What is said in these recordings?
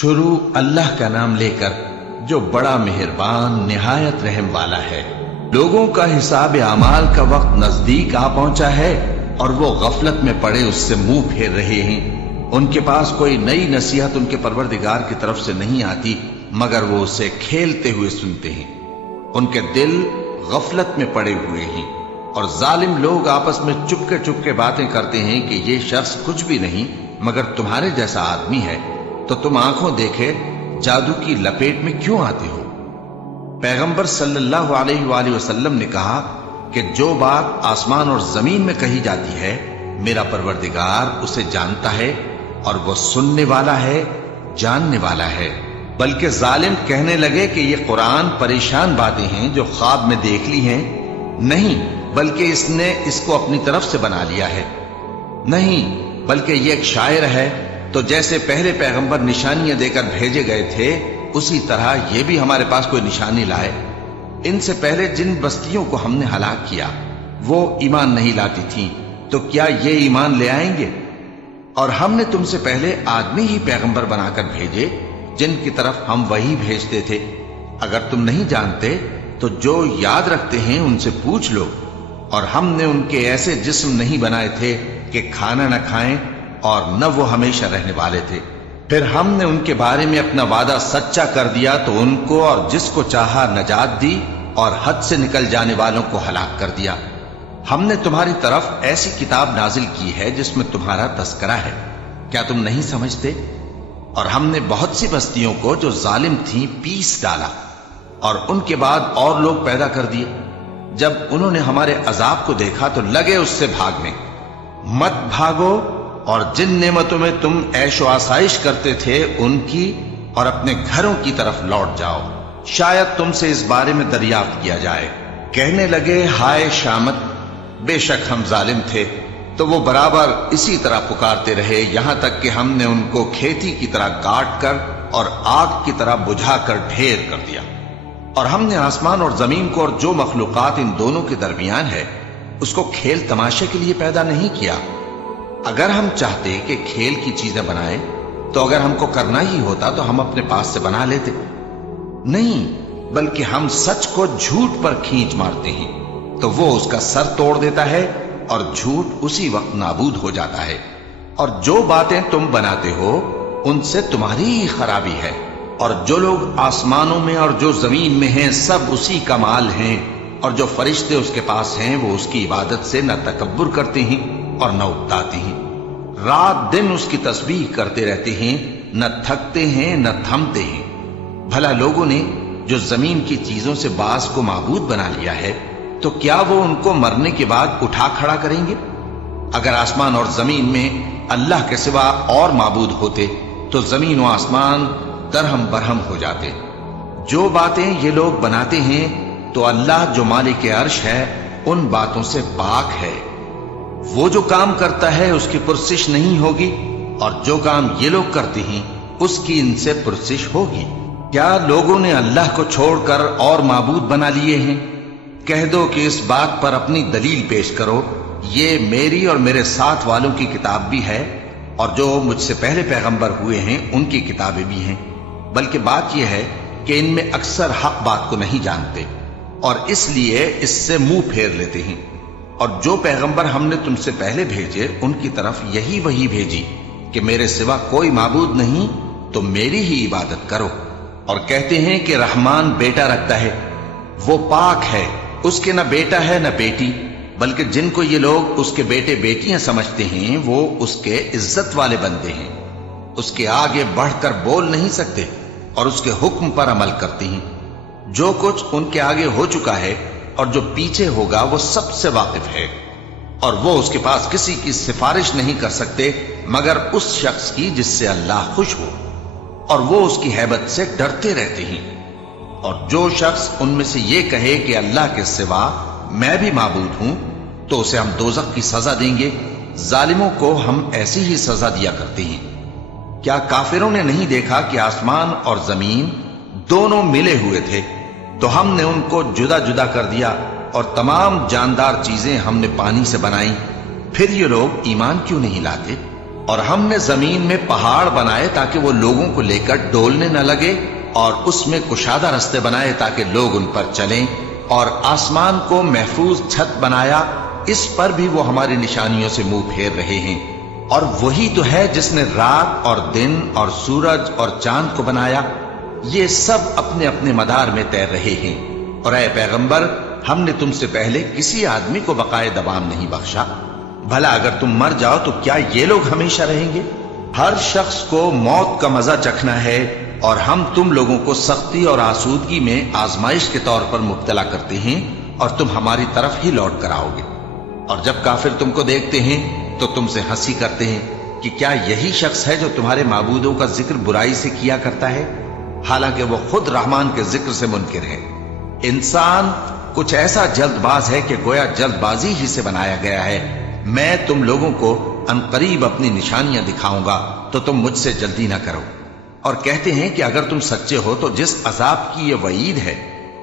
شروع اللہ کا نام لے کر جو بڑا مہربان نہایت رحم والا ہے۔ لوگوں کا حساب اعمال کا وقت نزدیک آ پہنچا ہے اور وہ غفلت میں پڑے اس سے منہ پھیر رہے ہیں۔ ان کے پاس کوئی نئی نصیحت ان کے پروردگار کی طرف سے نہیں آتی مگر وہ اسے کھیلتے ہوئے سنتے ہیں۔ ان کے دل غفلت میں پڑے ہوئے ہیں اور ظالم لوگ آپس میں چپکے باتیں کرتے ہیں کہ یہ شخص کچھ بھی نہیں مگر تمہارے جیسا آدمی ہے، تو تم آنکھوں دیکھے جادو کی لپیٹ میں کیوں آتے ہو؟ پیغمبر صلی اللہ علیہ وآلہ وسلم نے کہا کہ جو بات آسمان اور زمین میں کہی جاتی ہے میرا پروردگار اسے جانتا ہے اور وہ سننے والا ہے، جاننے والا ہے۔ بلکہ ظالم کہنے لگے کہ یہ قرآن پریشان باتیں ہیں جو خواب میں دیکھ لی ہیں۔ نہیں، بلکہ اس نے اس کو اپنی طرف سے بنا لیا ہے۔ نہیں، بلکہ یہ ایک شاعر ہے۔ تو جیسے پہلے پیغمبر نشانیاں دے کر بھیجے گئے تھے اسی طرح یہ بھی ہمارے پاس کوئی نشانی لائے۔ ان سے پہلے جن بستیوں کو ہم نے ہلاک کیا وہ ایمان نہیں لاتی تھیں، تو کیا یہ ایمان لے آئیں گے؟ اور ہم نے تم سے پہلے آدمی ہی پیغمبر بنا کر بھیجے جن کی طرف ہم وہی بھیجتے تھے۔ اگر تم نہیں جانتے تو جو یاد رکھتے ہیں ان سے پوچھ لو۔ اور ہم نے ان کے ایسے جسم نہیں بنائے تھے کہ کھانا نہ کھائیں اور نہ وہ ہمیشہ رہنے والے تھے۔ پھر ہم نے ان کے بارے میں اپنا وعدہ سچا کر دیا تو ان کو اور جس کو چاہا نجات دی اور حد سے نکل جانے والوں کو ہلاک کر دیا۔ ہم نے تمہاری طرف ایسی کتاب نازل کی ہے جس میں تمہارا تذکرہ ہے، کیا تم نہیں سمجھتے؟ اور ہم نے بہت سی بستیوں کو جو ظالم تھیں پیس ڈالا اور ان کے بعد اور لوگ پیدا کر دیے۔ جب انہوں نے ہمارے عذاب کو دیکھا تو لگے اس سے بھاگنے۔ مت بھاگو اور جن نعمتوں میں تم عیش و آسائش کرتے تھے ان کی اور اپنے گھروں کی طرف لوٹ جاؤ، شاید تم سے اس بارے میں دریافت کیا جائے۔ کہنے لگے ہائے شامت، بے شک ہم ظالم تھے، تو وہ برابر اسی طرح پکارتے رہے یہاں تک کہ ہم نے ان کو کھیتی کی طرح کاٹ کر اور آگ کی طرح بجھا کر ڈھیر کر دیا۔ اور ہم نے آسمان اور زمین کو اور جو مخلوقات ان دونوں کے درمیان ہے اس کو کھیل تماشے کے لیے پیدا نہیں کیا۔ اگر ہم چاہتے کہ کھیل کی چیزیں بنائیں تو اگر ہم کو کرنا ہی ہوتا تو ہم اپنے پاس سے بنا لیتے۔ نہیں، بلکہ ہم سچ کو جھوٹ پر کھینچ مارتے ہیں تو وہ اس کا سر توڑ دیتا ہے اور جھوٹ اسی وقت نابود ہو جاتا ہے۔ اور جو باتیں تم بناتے ہو ان سے تمہاری ہی خرابی ہے۔ اور جو لوگ آسمانوں میں اور جو زمین میں ہیں سب اسی کا مال ہیں، اور جو فرشتے اس کے پاس ہیں وہ اس کی عبادت سے نہ تکبر کرتے ہیں اور نہ اکتاتے ہیں۔ رات دن اس کی تسبیح کرتے رہتے ہیں، نہ تھکتے ہیں نہ تھمتے ہیں۔ بھلا لوگوں نے جو زمین کی چیزوں سے بعض کو معبود بنا لیا ہے تو کیا وہ ان کو مرنے کے بعد اٹھا کھڑا کریں گے؟ اگر آسمان اور زمین میں اللہ کے سوا اور معبود ہوتے تو زمین و آسمان درہم برہم ہو جاتے۔ جو باتیں یہ لوگ بناتے ہیں تو اللہ جو مالک عرش ہے ان باتوں سے پاک ہے۔ وہ جو کام کرتا ہے اس کی پرسش نہیں ہوگی، اور جو کام یہ لوگ کرتے ہیں اس کی ان سے پرسش ہوگی۔ کیا لوگوں نے اللہ کو چھوڑ کر اور معبود بنا لیے ہیں؟ کہہ دو کہ اس بات پر اپنی دلیل پیش کرو، یہ میری اور میرے ساتھ والوں کی کتاب بھی ہے اور جو مجھ سے پہلے پیغمبر ہوئے ہیں ان کی کتابیں بھی ہیں۔ بلکہ بات یہ ہے کہ ان میں اکثر حق بات کو نہیں جانتے اور اس لیے اس سے منہ پھیر لیتے ہیں۔ اور جو پیغمبر ہم نے تم سے پہلے بھیجے ان کی طرف یہی وحی بھیجی کہ میرے سوا کوئی معبود نہیں تو میری ہی عبادت کرو۔ اور کہتے ہیں کہ رحمان بیٹا رکھتا ہے، وہ پاک ہے، اس کے نہ بیٹا ہے نہ بیٹی، بلکہ جن کو یہ لوگ اس کے بیٹے بیٹیاں سمجھتے ہیں وہ اس کے عزت والے بندے ہیں۔ اس کے آگے بڑھ کر بول نہیں سکتے اور اس کے حکم پر عمل کرتے ہیں۔ جو کچھ ان کے آگے ہو چکا ہے اور جو پیچھے ہوگا وہ سب سے واقف ہے، اور وہ اس کے پاس کسی کی سفارش نہیں کر سکتے مگر اس شخص کی جس سے اللہ خوش ہو، اور وہ اس کی ہیبت سے ڈرتے رہتے ہیں۔ اور جو شخص ان میں سے یہ کہے کہ اللہ کے سوا میں بھی معبود ہوں تو اسے ہم دوزخ کی سزا دیں گے۔ ظالموں کو ہم ایسی ہی سزا دیا کرتے ہیں۔ کیا کافروں نے نہیں دیکھا کہ آسمان اور زمین دونوں ملے ہوئے تھے تو ہم نے ان کو جدا جدا کر دیا اور تمام جاندار چیزیں ہم نے پانی سے بنائیں، پھر یہ لوگ ایمان کیوں نہیں لاتے؟ اور ہم نے زمین میں پہاڑ بنائے تاکہ وہ لوگوں کو لے کر ڈولنے نہ لگے، اور اس میں کشادہ رستے بنائے تاکہ لوگ ان پر چلیں، اور آسمان کو محفوظ چھت بنایا، اس پر بھی وہ ہماری نشانیوں سے منہ پھیر رہے ہیں۔ اور وہی تو ہے جس نے رات اور دن اور سورج اور چاند کو بنایا، یہ سب اپنے اپنے مدار میں تیر رہے ہیں۔ اور اے پیغمبر، ہم نے تم سے پہلے کسی آدمی کو بقائے دوام نہیں بخشا، بھلا اگر تم مر جاؤ تو کیا یہ لوگ ہمیشہ رہیں گے؟ ہر شخص کو موت کا مزہ چکھنا ہے، اور ہم تم لوگوں کو سختی اور آسودگی میں آزمائش کے طور پر مبتلا کرتے ہیں، اور تم ہماری طرف ہی لوٹ کر آؤ گے۔ اور جب کافر تم کو دیکھتے ہیں تو تم سے ہنسی کرتے ہیں کہ کیا یہی شخص ہے جو تمہارے معبودوں کا ذکر برائی سے کیا کرتا ہے، حالانکہ وہ خود رحمان کے ذکر سے منکر ہے۔ انسان کچھ ایسا جلد باز ہے کہ گویا جلد بازی ہی سے بنایا گیا ہے۔ میں تم لوگوں کو عنقریب اپنی نشانیاں دکھاؤں گا تو تم مجھ سے جلدی نہ کرو۔ اور کہتے ہیں کہ اگر تم سچے ہو تو جس عذاب کی یہ وعید ہے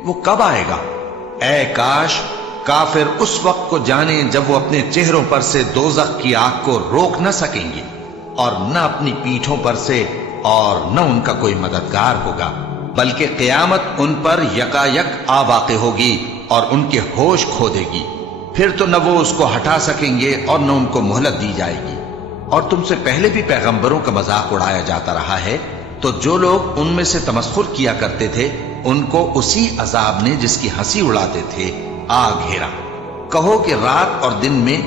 وہ کب آئے گا؟ اے کاش کافر اس وقت کو جانیں جب وہ اپنے چہروں پر سے دوزخ کی آگ کو روک نہ سکیں گے، اور نہ اپنی پیٹھوں پر سے، اور نہ ان کا کوئی مددگار ہوگا، بلکہ قیامت ان پر یکایک آ واقع ہوگی اور ان کے ہوش کھو دے گی، پھر تو نہ وہ اس کو ہٹا سکیں گے اور نہ ان کو مہلت دی جائے گی۔ اور تم سے پہلے بھی پیغمبروں کا مذاق اڑایا جاتا رہا ہے، تو جو لوگ ان میں سے تمسخر کیا کرتے تھے ان کو اسی عذاب نے جس کی ہنسی اڑاتے تھے آ گھیرا۔ کہو کہ رات اور دن میں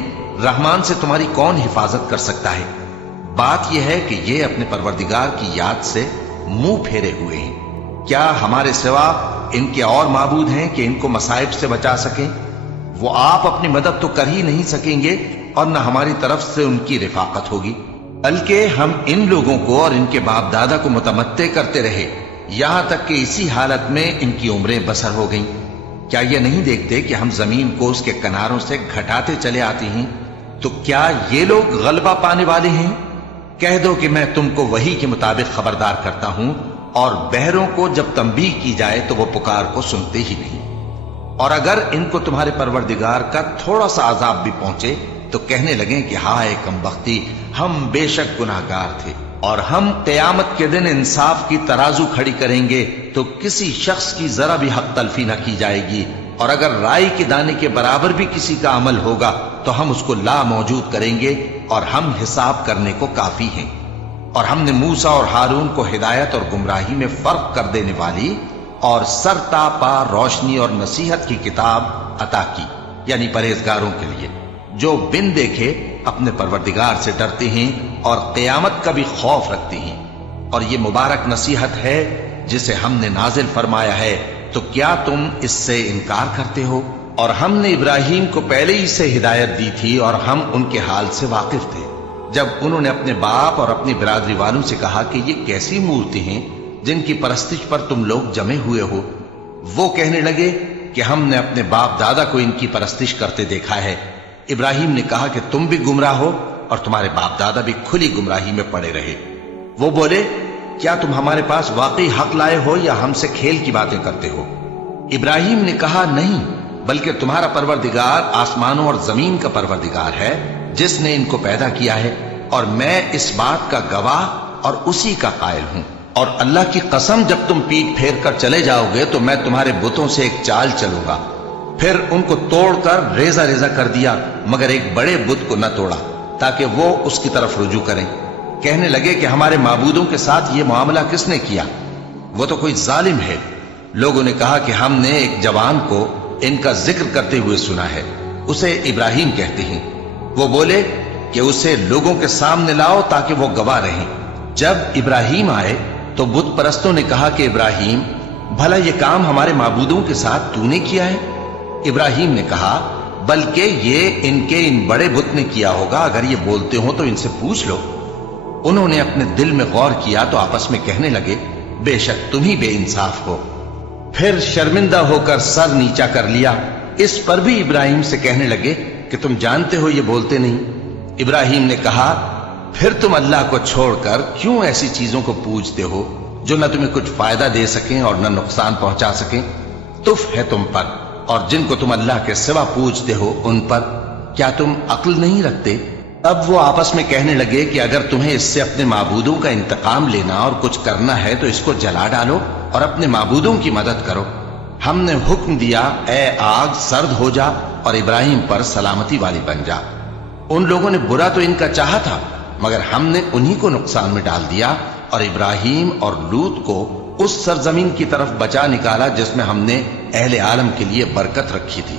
رحمان سے تمہاری کون حفاظت کر سکتا ہے؟ بات یہ ہے کہ یہ اپنے پروردگار کی یاد سے منہ پھیرے ہوئے ہیں۔ کیا ہمارے سوا ان کے اور معبود ہیں کہ ان کو مصائب سے بچا سکیں؟ وہ آپ اپنی مدد تو کر ہی نہیں سکیں گے، اور نہ ہماری طرف سے ان کی رفاقت ہوگی، بلکہ ہم ان لوگوں کو اور ان کے باپ دادا کو متمتع کرتے رہے، یہاں تک کہ اسی حالت میں ان کی عمریں بسر ہو گئیں۔ کیا یہ نہیں دیکھتے کہ ہم زمین کو اس کے کناروں سے گھٹاتے چلے آتے ہیں؟ تو کیا یہ لوگ غلبہ پانے والے ہیں؟ کہہ دو کہ میں تم کو وحی کے مطابق خبردار کرتا ہوں، اور بہروں کو جب تنبیہ کی جائے تو وہ پکار کو سنتے ہی نہیں۔ اور اگر ان کو تمہارے پروردگار کا تھوڑا سا عذاب بھی پہنچے تو کہنے لگیں کہ ہائے کمبختی، ہم بے شک گناہگار تھے۔ اور ہم قیامت کے دن انصاف کی ترازو کھڑی کریں گے تو کسی شخص کی ذرا بھی حق تلفی نہ کی جائے گی، اور اگر رائی کے دانے کے برابر بھی کسی کا عمل ہوگا تو ہم اس کو لا موجود کریں گے، اور ہم حساب کرنے کو کافی ہیں۔ اور ہم نے موسیٰ اور ہارون کو ہدایت اور گمراہی میں فرق کر دینے والی اور سر تا پا روشنی اور نصیحت کی کتاب عطا کی، یعنی پرہیزگاروں کے لیے جو بن دیکھے اپنے پروردگار سے ڈرتے ہیں اور قیامت کا بھی خوف رکھتے ہیں۔ اور یہ مبارک نصیحت ہے جسے ہم نے نازل فرمایا ہے، تو کیا تم اس سے انکار کرتے ہو؟ اور ہم نے ابراہیم کو پہلے ہی سے ہدایت دی تھی، اور ہم ان کے حال سے واقف تھے جب انہوں نے اپنے باپ اور اپنی برادری والوں سے کہا کہ یہ کیسی مورتی ہیں جن کی پرستش پر تم لوگ جمے ہوئے ہو۔ وہ کہنے لگے کہ ہم نے اپنے باپ دادا کو ان کی پرستش کرتے دیکھا ہے۔ ابراہیم نے کہا کہ تم بھی گمراہ ہو اور تمہارے باپ دادا بھی کھلی گمراہی میں پڑے رہے۔ وہ بولے کیا تم ہمارے پاس واقعی حق لائے ہو یا ہم سے کھیل کی باتیں کرتے ہو؟ ابراہیم نے کہا نہیں، بلکہ تمہارا پروردگار آسمانوں اور زمین کا پروردگار ہے جس نے ان کو پیدا کیا ہے، اور میں اس بات کا گواہ اور اسی کا قائل ہوں۔ اور اللہ کی قسم جب تم پیٹ پھیر کر چلے جاؤ گے تو میں تمہارے بتوں سے ایک چال چلوں گا۔ پھر ان کو توڑ کر ریزہ ریزہ کر دیا، مگر ایک بڑے بت کو نہ توڑا تاکہ وہ اس کی طرف رجوع کریں۔ کہنے لگے کہ ہمارے معبودوں کے ساتھ یہ معاملہ کس نے کیا؟ وہ تو کوئی ظالم ہے۔ لوگوں نے کہا کہ ہم نے ایک جوان کو ان کا ذکر کرتے ہوئے سنا ہے، اسے ابراہیم کہتے ہیں۔ وہ بولے کہ اسے لوگوں کے سامنے لاؤ تاکہ وہ گواہ رہیں۔ جب ابراہیم آئے تو بت پرستوں نے کہا کہ ابراہیم، بھلا یہ کام ہمارے معبودوں کے ساتھ تو نے کیا ہے؟ ابراہیم نے کہا بلکہ یہ ان کے ان بڑے بت نے کیا ہوگا، اگر یہ بولتے ہوں تو ان سے پوچھ لو۔ انہوں نے اپنے دل میں غور کیا تو آپس میں کہنے لگے بے شک تم ہی بے انصاف ہو۔ پھر شرمندہ ہو کر سر نیچا کر لیا۔ اس پر بھی ابراہیم سے کہنے لگے کہ تم جانتے ہو یہ بولتے نہیں۔ ابراہیم نے کہا پھر تم اللہ کو چھوڑ کر کیوں ایسی چیزوں کو پوجتے ہو جو نہ تمہیں کچھ فائدہ دے سکیں اور نہ نقصان پہنچا سکیں؟ تف ہے تم پر اور جن کو تم اللہ کے سوا پوجتے ہو ان پر، کیا تم عقل نہیں رکھتے؟ اب وہ آپس میں کہنے لگے کہ اگر تمہیں اس سے اپنے معبودوں کا انتقام لینا اور کچھ کرنا ہے تو اس کو جلا ڈالو اور اپنے معبودوں کی مدد کرو۔ ہم نے حکم دیا، اے آگ سرد ہو جا اور ابراہیم پر سلامتی والی بن جا۔ ان لوگوں نے برا تو ان کا چاہا تھا، مگر ہم نے انہی کو نقصان میں ڈال دیا اور ابراہیم اور لوط کو اس سرزمین کی طرف بچا نکالا جس میں ہم نے اہل عالم کے لیے برکت رکھی تھی۔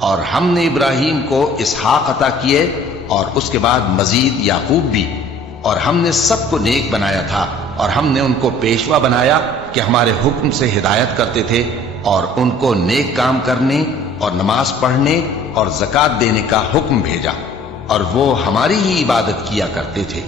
اور ہم نے ابراہیم کو اسحاق عطا کیے اور اس کے بعد مزید یعقوب بھی، اور ہم نے سب کو نیک بنایا تھا، اور ہم نے ان کو پیشوا بنایا کہ ہمارے حکم سے ہدایت کرتے تھے، اور ان کو نیک کام کرنے اور نماز پڑھنے اور زکوٰۃ دینے کا حکم بھیجا، اور وہ ہماری ہی عبادت کیا کرتے تھے۔